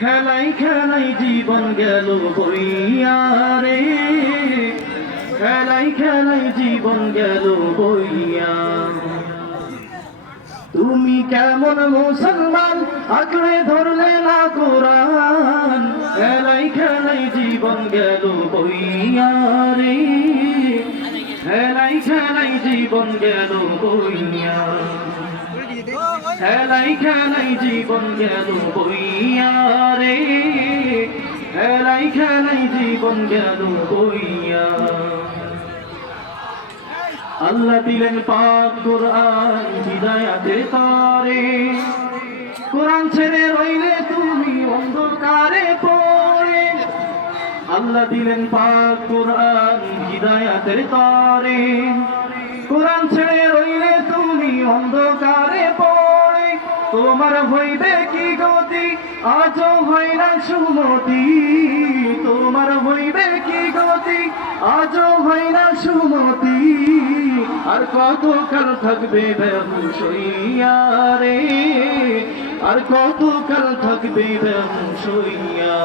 খেলাই খেলাই জীবন গেল বইয়া রে, খেলাই খেলাই জীবন গেল বইয়া। তুমি কেমন মুসলমান আঁকড়ে ধরলে না কোরআন, খেলাই খেলাই জীবন গেল বইয়া রে, খেলাই খেলাই জীবন গেল বইয়া। খেলাই খেলাই জীবন গেল বইয়া রে, খেলাই খেলাই জীবন গেল বইয়া। আল্লাহ দিলেন পাক কোরআন হিদায়াতে তারে, কোরআন ছেড়ে রইলে তুমি অন্ধকারে পড়ে। আল্লাহ দিলেন পাক কোরআন হিদায়াতে তারে, কোরআন ছেড়ে রইলে তুমি অন্ধকারে পড়ে। তোমার হইবে কি গতি আজও হয় না সুমতি, তোমার হইবে কি গতি আজও হয় না সুমতি। আর কতকাল থাকবে বেহুশ হইয়া রে, আর কতকাল থাকবে বেহুশ হইয়া।